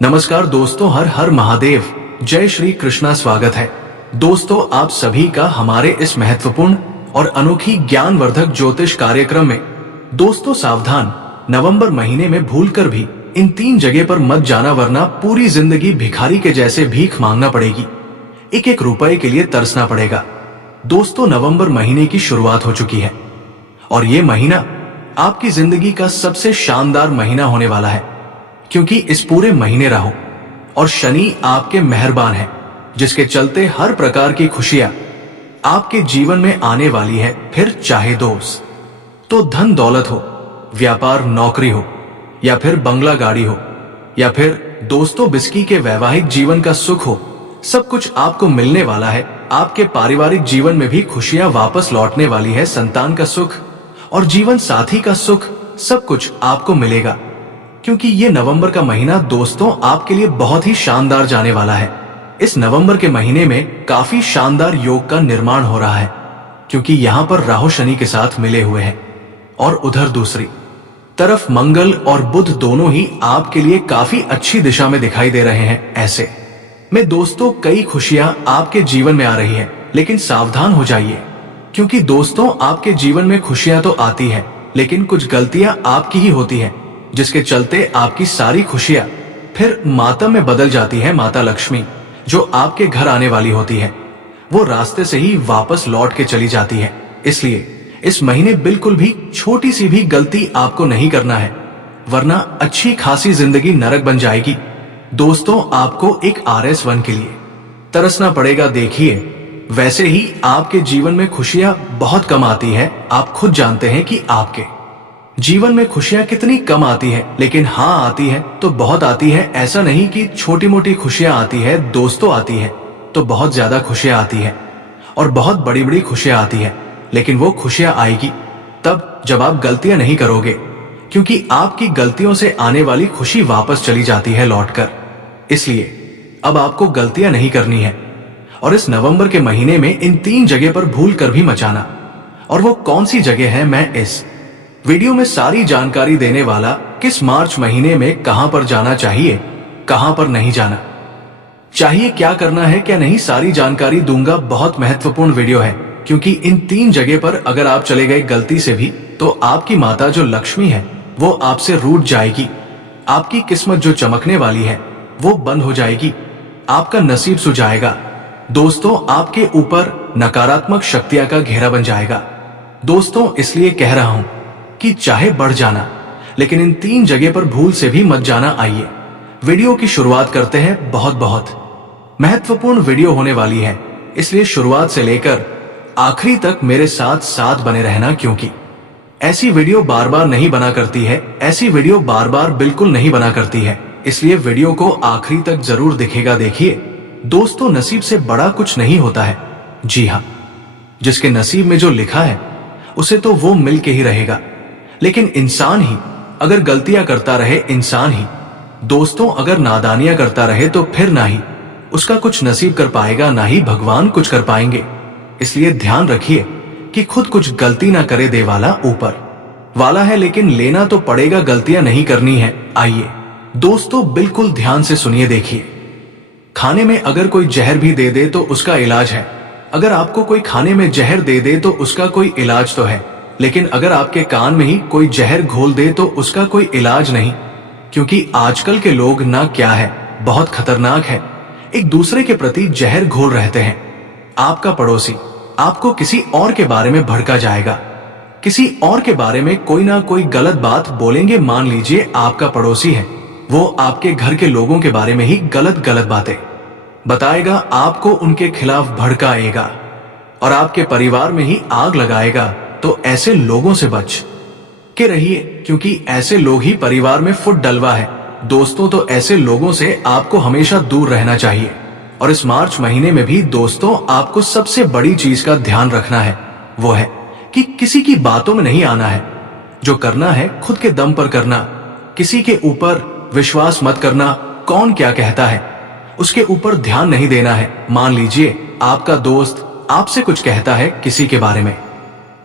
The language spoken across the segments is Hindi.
नमस्कार दोस्तों, हर हर महादेव, जय श्री कृष्णा। स्वागत है दोस्तों आप सभी का हमारे इस महत्वपूर्ण और अनोखी ज्ञानवर्धक ज्योतिष कार्यक्रम में। दोस्तों सावधान, नवंबर महीने में भूलकर भी इन 3 जगह पर मत जाना, वरना पूरी जिंदगी भिखारी के जैसे भीख मांगना पड़ेगी, एक एक रुपए के लिए तरसना पड़ेगा। दोस्तों नवंबर महीने की शुरुआत हो चुकी है और ये महीना आपकी जिंदगी का सबसे शानदार महीना होने वाला है, क्योंकि इस पूरे महीने राहु और शनि आपके मेहरबान हैं, जिसके चलते हर प्रकार की खुशियां आपके जीवन में आने वाली है। फिर चाहे दोस्त तो धन दौलत हो, व्यापार नौकरी हो, या फिर बंगला गाड़ी हो, या फिर दोस्तों बिस्की के वैवाहिक जीवन का सुख हो, सब कुछ आपको मिलने वाला है। आपके पारिवारिक जीवन में भी खुशियां वापस लौटने वाली है। संतान का सुख और जीवन साथी का सुख, सब कुछ आपको मिलेगा, क्योंकि ये नवंबर का महीना दोस्तों आपके लिए बहुत ही शानदार जाने वाला है। इस नवंबर के महीने में काफी शानदार योग का निर्माण हो रहा है, क्योंकि यहाँ पर राहु शनि के साथ मिले हुए हैं और उधर दूसरी तरफ मंगल और बुध दोनों ही आपके लिए काफी अच्छी दिशा में दिखाई दे रहे हैं। ऐसे में दोस्तों कई खुशियां आपके जीवन में आ रही है, लेकिन सावधान हो जाइए, क्योंकि दोस्तों आपके जीवन में खुशियां तो आती है, लेकिन कुछ गलतियां आपकी ही होती हैं, जिसके चलते आपकी सारी खुशियां फिर मातम में बदल जाती है। माता लक्ष्मी जो आपके घर आने वाली होती है, वो रास्ते से ही वापस लौट के चली जाती है। इसलिए इस महीने बिल्कुल भी छोटी सी भी गलती आपको नहीं करना है, वरना अच्छी खासी जिंदगी नरक बन जाएगी। दोस्तों आपको एक RS1 के लिए तरसना पड़ेगा। देखिए, वैसे ही आपके जीवन में खुशियां बहुत कम आती है। आप खुद जानते हैं कि आपके जीवन में खुशियां कितनी कम आती है, लेकिन हाँ आती है तो बहुत आती है। ऐसा नहीं कि छोटी मोटी खुशियां आती है, दोस्तों आती है तो बहुत ज्यादा खुशियां आती है और बहुत बड़ी बड़ी खुशियां आती है। लेकिन वो खुशियां आएगी तब जब आप गलतियां नहीं करोगे, क्योंकि आपकी गलतियों से आने वाली खुशी वापस चली जाती है लौटकर। इसलिए अब आपको गलतियां नहीं करनी है, और इस नवंबर के महीने में इन 3 जगह पर भूल कर भी मचाना। और वो कौन सी जगह है, मैं इस वीडियो में सारी जानकारी देने वाला। किस मार्च महीने में कहां पर जाना चाहिए, कहां पर नहीं जाना चाहिए, क्या करना है क्या नहीं, सारी जानकारी दूंगा। बहुत महत्वपूर्ण वीडियो है, क्योंकि इन 3 जगह पर अगर आप चले गए गलती से भी, तो आपकी माता जो लक्ष्मी है वो आपसे रूठ जाएगी। आपकी किस्मत जो चमकने वाली है वो बंद हो जाएगी, आपका नसीब सुझाएगा। दोस्तों आपके ऊपर नकारात्मक शक्तियां का घेरा बन जाएगा। दोस्तों इसलिए कह रहा हूं कि चाहे बढ़ जाना, लेकिन इन 3 जगह पर भूल से भी मत जाना। आइए वीडियो की शुरुआत करते हैं। बहुत महत्वपूर्ण वीडियो होने वाली है, इसलिए शुरुआत से लेकर आखिरी तक मेरे साथ साथ बने रहना, क्योंकि ऐसी वीडियो बार बार नहीं बना करती है, ऐसी वीडियो बार बार बिल्कुल नहीं बना करती है। इसलिए वीडियो को आखिरी तक जरूर दिखेगा। देखिए दोस्तों, नसीब से बड़ा कुछ नहीं होता है। जी हाँ, जिसके नसीब में जो लिखा है उसे तो वो मिल के ही रहेगा, लेकिन इंसान ही अगर गलतियां करता रहे, इंसान ही दोस्तों अगर नादानियां करता रहे, तो फिर ना ही उसका कुछ नसीब कर पाएगा, ना ही भगवान कुछ कर पाएंगे। इसलिए ध्यान रखिए कि खुद कुछ गलती ना करे। दे वाला ऊपर वाला है, लेकिन लेना तो पड़ेगा, गलतियां नहीं करनी है। आइए दोस्तों बिल्कुल ध्यान से सुनिए। देखिए, खाने में अगर कोई जहर भी दे दे तो उसका इलाज है। अगर आपको कोई खाने में जहर दे दे तो उसका कोई इलाज तो है, लेकिन अगर आपके कान में ही कोई जहर घोल दे तो उसका कोई इलाज नहीं। क्योंकि आजकल के लोग ना क्या है, बहुत खतरनाक है, एक दूसरे के प्रति जहर घोल रहते हैं। आपका पड़ोसी आपको किसी और के बारे में भड़का जाएगा, किसी और के बारे में कोई ना कोई गलत बात बोलेंगे। मान लीजिए आपका पड़ोसी है, वो आपके घर के लोगों के बारे में ही गलत बातें बताएगा, आपको उनके खिलाफ भड़काएगा और आपके परिवार में ही आग लगाएगा। तो ऐसे लोगों से बच के रहिए, क्योंकि ऐसे लोग ही परिवार में फुट डलवा है। दोस्तों तो ऐसे लोगों से आपको हमेशा दूर रहना चाहिए। और इस मार्च महीने में भी दोस्तों आपको सबसे बड़ी चीज का ध्यान रखना है, वो है कि किसी की बातों में नहीं आना है। जो करना है खुद के दम पर करना, किसी के ऊपर विश्वास मत करना। कौन क्या कहता है उसके ऊपर ध्यान नहीं देना है। मान लीजिए आपका दोस्त आपसे कुछ कहता है किसी के बारे में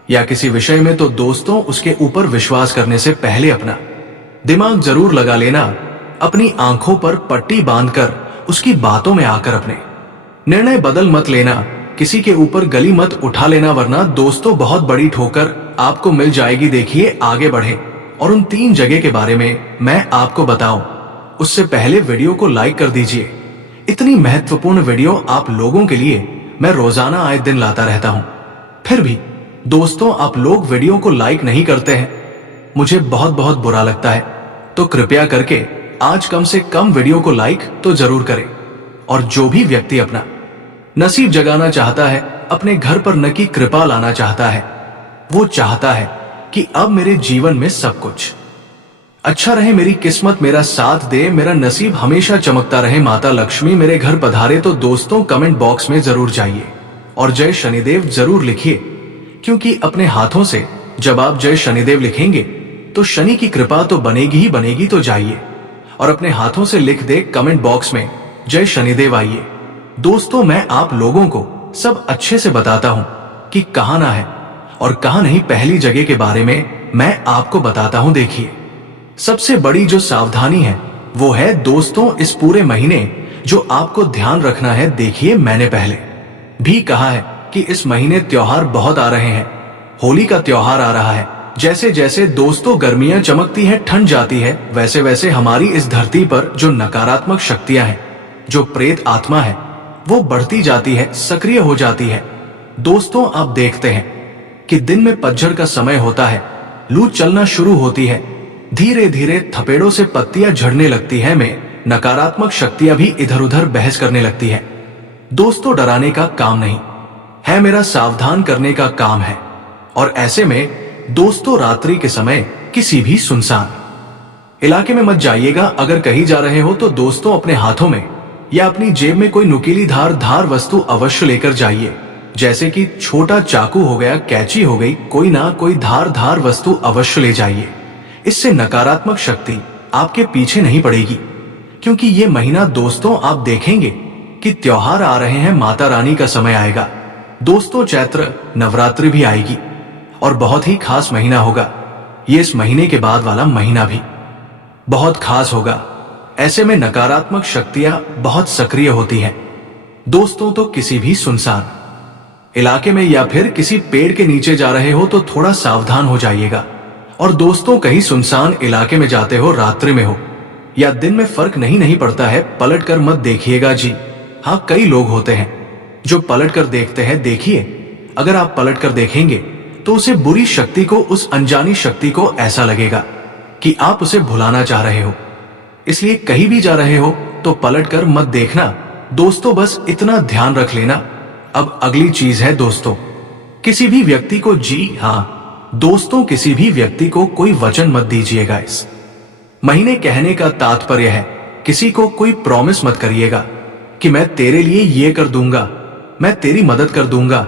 या किसी विषय में, तो दोस्तों उसके ऊपर विश्वास करने से पहले अपना दिमाग जरूर लगा लेना। अपनी आंखों पर पट्टी बांधकर उसकी बातों में आकर अपने निर्णय बदल मत लेना, किसी के ऊपर गली मत उठा लेना, वरना दोस्तों बहुत बड़ी ठोकर आपको मिल जाएगी। देखिए आगे बढ़े और उन 3 जगह के बारे में मैं आपको बताऊं, उससे पहले वीडियो को लाइक कर दीजिए। इतनी महत्वपूर्ण वीडियो आप लोगों के लिए मैं रोजाना आए दिन लाता रहता हूं, फिर भी दोस्तों आप लोग वीडियो को लाइक नहीं करते हैं, मुझे बहुत बहुत बुरा लगता है। तो कृपया करके आज कम से कम वीडियो को लाइक तो जरूर करें। और जो भी व्यक्ति अपना नसीब जगाना चाहता है, अपने घर पर न की कृपा लाना चाहता है, वो चाहता है कि अब मेरे जीवन में सब कुछ अच्छा रहे, मेरी किस्मत मेरा साथ दे, मेरा नसीब हमेशा चमकता रहे, माता लक्ष्मी मेरे घर पधारे, तो दोस्तों कमेंट बॉक्स में जरूर जाइए और जय शनिदेव जरूर लिखिए, क्योंकि अपने हाथों से जब आप जय शनिदेव लिखेंगे तो शनि की कृपा तो बनेगी ही बनेगी। तो जाइए और अपने हाथों से लिख दे कमेंट बॉक्स में जय शनिदेव। आइए दोस्तों, मैं आप लोगों को सब अच्छे से बताता हूं कि कहां ना है और कहां नहीं। पहली जगह के बारे में मैं आपको बताता हूं। देखिए, सबसे बड़ी जो सावधानी है वो है दोस्तों इस पूरे महीने जो आपको ध्यान रखना है। देखिए, मैंने पहले भी कहा है कि इस महीने त्योहार बहुत आ रहे हैं। होली का त्योहार आ रहा है। जैसे जैसे दोस्तों गर्मियां चमकती हैं, ठंड जाती है, वैसे वैसे हमारी इस धरती पर जो नकारात्मक शक्तियां हैं, जो प्रेत आत्मा है, वो बढ़ती जाती है, सक्रिय हो जाती है। दोस्तों आप देखते हैं कि दिन में पतझड़ का समय होता है, लू चलना शुरू होती है, धीरे धीरे थपेड़ों से पत्तियां झड़ने लगती है, में नकारात्मक शक्तियां भी इधर उधर बहस करने लगती है। दोस्तों डराने का काम नहीं है, मेरा सावधान करने का काम है। और ऐसे में दोस्तों रात्रि के समय किसी भी सुनसान इलाके में मत जाइएगा। अगर कहीं जा रहे हो तो दोस्तों अपने हाथों में या अपनी जेब में कोई नुकीली धार वस्तु अवश्य लेकर जाइए, जैसे कि छोटा चाकू हो गया, कैंची हो गई, कोई ना कोई धार वस्तु अवश्य ले जाइए। इससे नकारात्मक शक्ति आपके पीछे नहीं पड़ेगी, क्योंकि ये महीना दोस्तों आप देखेंगे कि त्योहार आ रहे हैं, माता रानी का समय आएगा। दोस्तों चैत्र नवरात्रि भी आएगी और बहुत ही खास महीना होगा। ये इस महीने के बाद वाला महीना भी बहुत खास होगा। ऐसे में नकारात्मक शक्तियां बहुत सक्रिय होती हैं। दोस्तों तो किसी भी सुनसान इलाके में या फिर किसी पेड़ के नीचे जा रहे हो तो थोड़ा सावधान हो जाइएगा। और दोस्तों कहीं सुनसान इलाके में जाते हो, रात्रि में हो या दिन में, फर्क नहीं पड़ता है, पलट कर मत देखिएगा जी। हाँ, कई लोग होते हैं जो पलट कर देखते हैं। देखिए, अगर आप पलट कर देखेंगे तो उसे बुरी शक्ति को, उस अनजानी शक्ति को ऐसा लगेगा कि आप उसे भुलाना चाह रहे हो। इसलिए कहीं भी जा रहे हो तो पलट कर मत देखना। दोस्तों बस इतना ध्यान रख लेना। अब अगली चीज है दोस्तों, किसी भी व्यक्ति को, जी हाँ दोस्तों, किसी भी व्यक्ति को कोई वचन मत दीजिएगा इस महीने। कहने का तात्पर्य है किसी को कोई प्रॉमिस मत करिएगा कि मैं तेरे लिए ये कर दूंगा, मैं तेरी मदद कर दूंगा,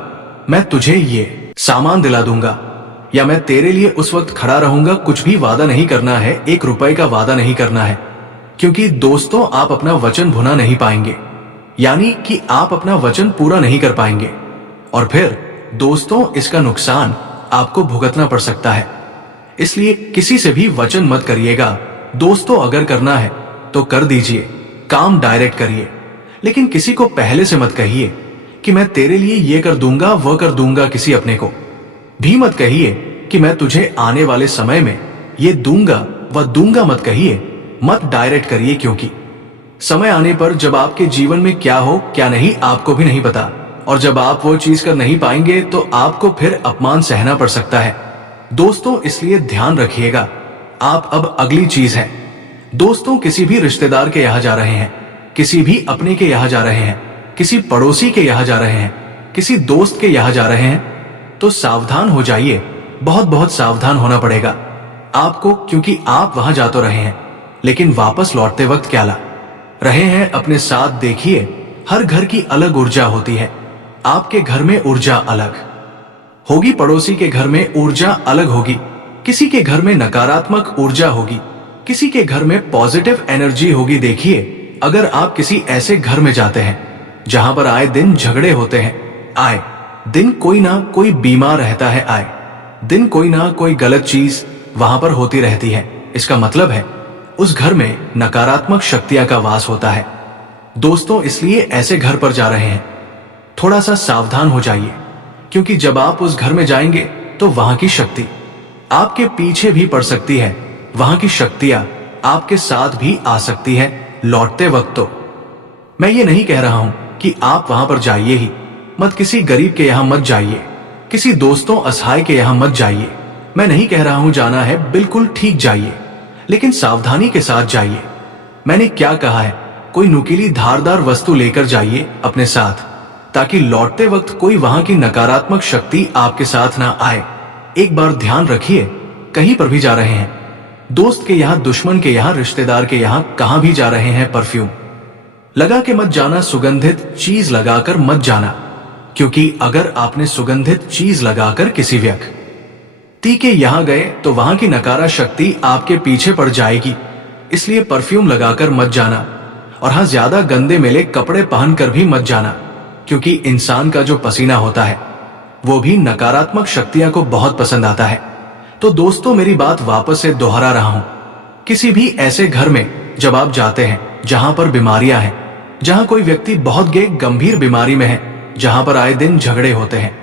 मैं तुझे ये सामान दिला दूंगा, या मैं तेरे लिए उस वक्त खड़ा रहूंगा। कुछ भी वादा नहीं करना है, 1 रुपए का वादा नहीं करना है, क्योंकि दोस्तों आप अपना वचन भुना नहीं पाएंगे, यानी कि आप अपना वचन पूरा नहीं कर पाएंगे और फिर दोस्तों इसका नुकसान आपको भुगतना पड़ सकता है। इसलिए किसी से भी वचन मत करिएगा दोस्तों। अगर करना है तो कर दीजिए, काम डायरेक्ट करिए, लेकिन किसी को पहले से मत कहिए कि मैं तेरे लिए ये कर दूंगा, वह कर दूंगा। किसी अपने को भी मत कहिए कि मैं तुझे आने वाले समय में ये दूंगा वह दूंगा, मत कहिए, मत डायरेक्ट करिए, क्योंकि समय आने पर जब आपके जीवन में क्या हो क्या नहीं आपको भी नहीं पता, और जब आप वो चीज कर नहीं पाएंगे तो आपको फिर अपमान सहना पड़ सकता है। दोस्तों इसलिए ध्यान रखिएगा आप। अब अगली चीज है दोस्तों, किसी भी रिश्तेदार के यहां जा रहे हैं, किसी भी अपने के यहां जा रहे हैं, किसी पड़ोसी के यहां जा रहे हैं, किसी दोस्त के यहां जा रहे हैं, तो सावधान हो जाइए। बहुत बहुत सावधान होना पड़ेगा आपको, क्योंकि आप वहां जा तो रहे हैं, लेकिन वापस लौटते वक्त क्या ला रहे हैं अपने साथ। देखिए, हर घर की अलग ऊर्जा होती है। आपके घर में ऊर्जा अलग होगी, पड़ोसी के घर में ऊर्जा अलग होगी, किसी के घर में नकारात्मक ऊर्जा होगी, किसी के घर में पॉजिटिव एनर्जी होगी। देखिए, अगर आप किसी ऐसे घर में जाते हैं जहां पर आए दिन झगड़े होते हैं, आए दिन कोई ना कोई बीमार रहता है, आए दिन कोई ना कोई गलत चीज वहां पर होती रहती है, इसका मतलब है उस घर में नकारात्मक शक्तियां का वास होता है। दोस्तों, इसलिए ऐसे घर पर जा रहे हैं, थोड़ा सा सावधान हो जाइए, क्योंकि जब आप उस घर में जाएंगे तो वहां की शक्ति आपके पीछे भी पड़ सकती है। वहां की शक्तियां आपके साथ भी आ सकती है लौटते वक्त। तो मैं ये नहीं कह रहा हूं कि आप वहां पर जाइए ही मत, किसी गरीब के यहां मत जाइए, किसी दोस्तों असहाय के यहां मत जाइए। मैं नहीं कह रहा हूं जाना है बिल्कुल ठीक जाइए, लेकिन सावधानी के साथ जाइए। मैंने क्या कहा है, कोई नुकीली धारदार वस्तु लेकर जाइए अपने साथ, ताकि लौटते वक्त कोई वहां की नकारात्मक शक्ति आपके साथ ना आए। एक बार ध्यान रखिए, कहीं पर भी जा रहे हैं, दोस्त के यहां, दुश्मन के यहां, रिश्तेदार के यहां, कहां भी जा रहे हैं, परफ्यूम लगा के मत जाना, सुगंधित चीज लगाकर मत जाना, क्योंकि अगर आपने सुगंधित चीज लगाकर किसी व्यक्ति के यहां गए तो वहां की नकारा शक्ति आपके पीछे पड़ जाएगी। इसलिए परफ्यूम लगाकर मत जाना, और हां, ज्यादा गंदे मेले कपड़े पहनकर भी मत जाना, क्योंकि इंसान का जो पसीना होता है वो भी नकारात्मक शक्तियां को बहुत पसंद आता है। तो दोस्तों, मेरी बात वापस से दोहरा रहा हूं, किसी भी ऐसे घर में जब आप जाते हैं जहां पर बीमारियां हैं, जहां कोई व्यक्ति बहुत गंभीर बीमारी में है, जहां पर आए दिन झगड़े होते हैं,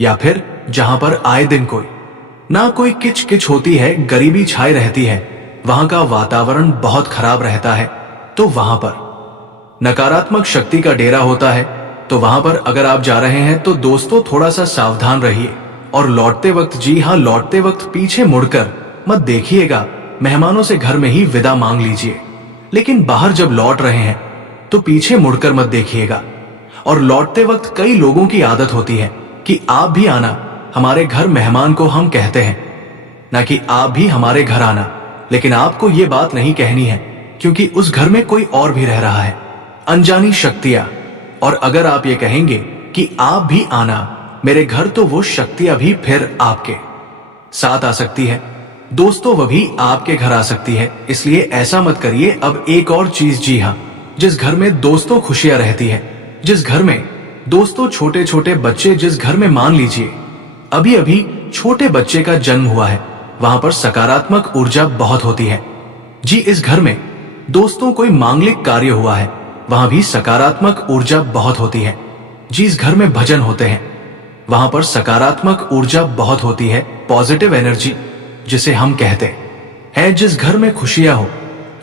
या फिर जहां पर आए दिन कोई किच किच होती है, गरीबी छाई रहती है, वहां का वातावरण बहुत खराब रहता है, तो वहां पर नकारात्मक शक्ति का डेरा होता है। तो वहां पर अगर आप जा रहे हैं तो दोस्तों, थोड़ा सा सावधान रहिए, और लौटते वक्त, जी हां, लौटते वक्त पीछे मुड़कर मत देखिएगा। मेहमानों से घर में ही विदा मांग लीजिए, लेकिन बाहर जब लौट रहे हैं तो पीछे मुड़कर मत देखिएगा। और लौटते वक्त कई लोगों की आदत होती है कि आप भी आना हमारे घर, मेहमान को हम कहते हैं, ना कि आप भी हमारे घर आना, लेकिन आपको ये बात नहीं कहनी है, क्योंकि उस घर में कोई और भी रह रहा है, अनजानी शक्तियां। और अगर आप ये कहेंगे कि आप भी आना मेरे घर, तो वो शक्तियां भी फिर आपके साथ आ सकती है। दोस्तों, वो भी आपके घर आ सकती है, इसलिए ऐसा मत करिए। अब एक और चीज, जी हां, जिस घर में दोस्तों खुशियां रहती है, जिस घर में दोस्तों छोटे छोटे बच्चे, जिस घर में मान लीजिए अभी अभी छोटे बच्चे का जन्म हुआ है, वहां पर सकारात्मक ऊर्जा बहुत होती है। जी, इस घर में दोस्तों कोई मांगलिक कार्य हुआ है, वहां भी सकारात्मक ऊर्जा बहुत होती है। जिस घर में भजन होते हैं, वहां पर सकारात्मक ऊर्जा बहुत होती है, पॉजिटिव एनर्जी जिसे हम कहते हैं। जिस घर में खुशियां हो,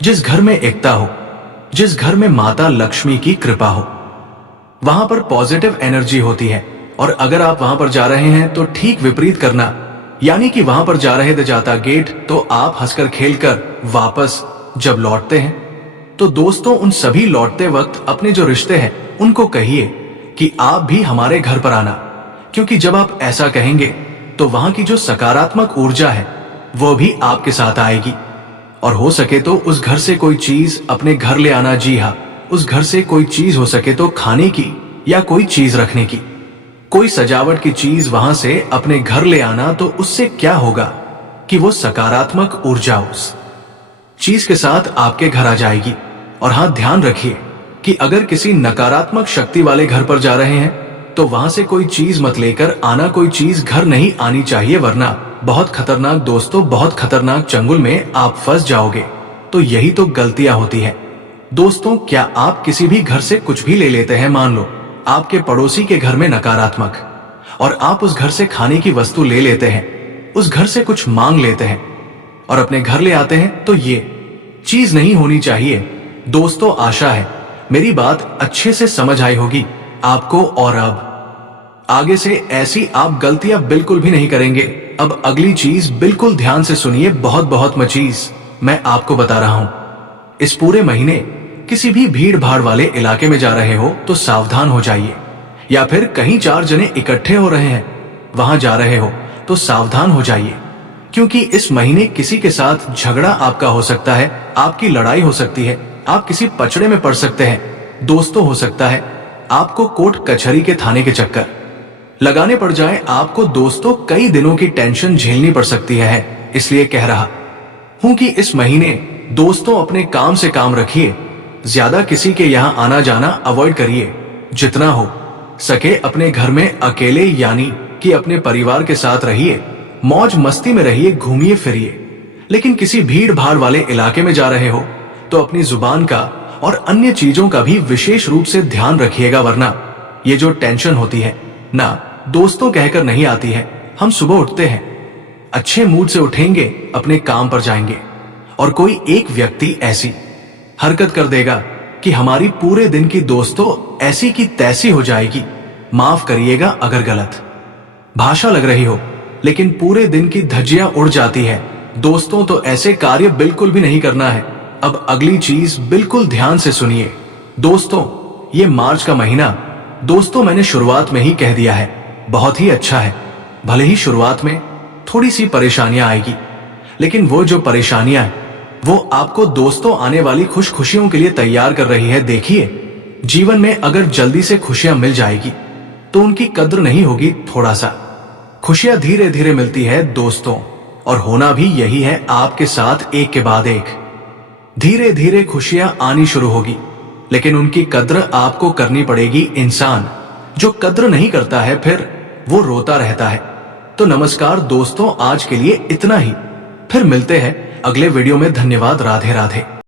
जिस घर में एकता हो, जिस घर में माता लक्ष्मी की कृपा हो, वहां पर पॉजिटिव एनर्जी होती है। और अगर आप वहां पर जा रहे हैं तो ठीक विपरीत करना, यानी कि वहां पर जा रहे थे जाता गेट, तो आप हंसकर खेलकर वापस जब लौटते हैं, तो दोस्तों, उन सभी लौटते वक्त अपने जो रिश्ते हैं उनको कहिए कि आप भी हमारे घर पर आना, क्योंकि जब आप ऐसा कहेंगे तो वहां की जो सकारात्मक ऊर्जा है वो भी आपके साथ आएगी। और हो सके तो उस घर से कोई चीज अपने घर ले आना। जी हाँ, उस घर से कोई चीज हो सके तो खाने की या कोई चीज रखने की, कोई सजावट की चीज वहां से अपने घर ले आना। तो उससे क्या होगा कि वो सकारात्मक ऊर्जा उस चीज के साथ आपके घर आ जाएगी। और हाँ, ध्यान रखिए कि अगर किसी नकारात्मक शक्ति वाले घर पर जा रहे हैं तो वहां से कोई चीज मत लेकर आना, कोई चीज घर नहीं आनी चाहिए, वरना बहुत खतरनाक, दोस्तों, बहुत खतरनाक चंगुल में आप फंस जाओगे। तो यही तो गलतियां होती है। दोस्तों, क्या आप किसी भी घर से कुछ भी ले लेते हैं, मान लो आपके पड़ोसी के घर में नकारात्मक, और आप उस घर से खाने की वस्तु ले लेते हैं, उस घर से कुछ मांग लेते हैं और अपने घर ले आते हैं, तो ये चीज नहीं होनी चाहिए। दोस्तों, आशा है मेरी बात अच्छे से समझ आई होगी आपको, और अब आगे से ऐसी आप गलतियां बिल्कुल भी नहीं करेंगे। अब अगली चीज बिल्कुल ध्यान से सुनिए, बहुत बहुत चीज मैं आपको बता रहा हूं। इस पूरे महीने किसी भी भीड़ भाड़ वाले इलाके में जा रहे हो तो सावधान हो जाइए, या फिर कहीं 4 जने इकट्ठे हो रहे हैं वहां जा रहे हो तो सावधान हो जाइए, क्योंकि इस महीने किसी के साथ झगड़ा आपका हो सकता है, आपकी लड़ाई हो सकती है, आप किसी पचड़े में पड़ सकते हैं। दोस्तों, हो सकता है आपको कोर्ट कचहरी के थाने के चक्कर लगाने पड़ जाए आपको। दोस्तों, कई दिनों की टेंशन झेलनी पड़ सकती है। इसलिए कह रहा हूं कि इस महीने दोस्तों अपने काम से काम रखिए, ज्यादा किसी के यहां आना जाना अवॉइड करिए। जितना हो सके अपने घर में अकेले, यानी कि अपने परिवार के साथ रहिए, मौज मस्ती में रहिए, घूमिए फिरिए, लेकिन किसी भीड़ भाड़ वाले इलाके में जा रहे हो तो अपनी जुबान का और अन्य चीजों का भी विशेष रूप से ध्यान रखिएगा, वरना ये जो टेंशन होती है ना, दोस्तों कहकर नहीं आती है। हम सुबह उठते हैं, अच्छे मूड से उठेंगे, अपने काम पर जाएंगे और कोई एक व्यक्ति ऐसी हरकत कर देगा कि हमारी पूरे दिन की दोस्तों ऐसी की तैसी हो जाएगी। माफ करिएगा अगर गलत भाषा लग रही हो, लेकिन पूरे दिन की धज्जियां उड़ जाती है। दोस्तों तो ऐसे कार्य बिल्कुल भी नहीं करना है। अब अगली चीज बिल्कुल ध्यान से सुनिए दोस्तों, ये मार्च का महीना, दोस्तों मैंने शुरुआत में ही कह दिया है, बहुत ही अच्छा है। भले ही शुरुआत में थोड़ी सी परेशानियां आएगी, लेकिन वो जो परेशानियां हैं वो आपको दोस्तों आने वाली खुश खुशियों के लिए तैयार कर रही है। देखिए, जीवन में अगर जल्दी से खुशियां मिल जाएगी तो उनकी कद्र नहीं होगी। थोड़ा सा खुशियां धीरे धीरे मिलती है दोस्तों, और होना भी यही है आपके साथ, एक के बाद एक धीरे धीरे खुशियां आनी शुरू होगी, लेकिन उनकी कद्र आपको करनी पड़ेगी। इंसान जो कद्र नहीं करता है फिर वो रोता रहता है। तो नमस्कार दोस्तों, आज के लिए इतना ही, फिर मिलते हैं अगले वीडियो में। धन्यवाद। राधे राधे।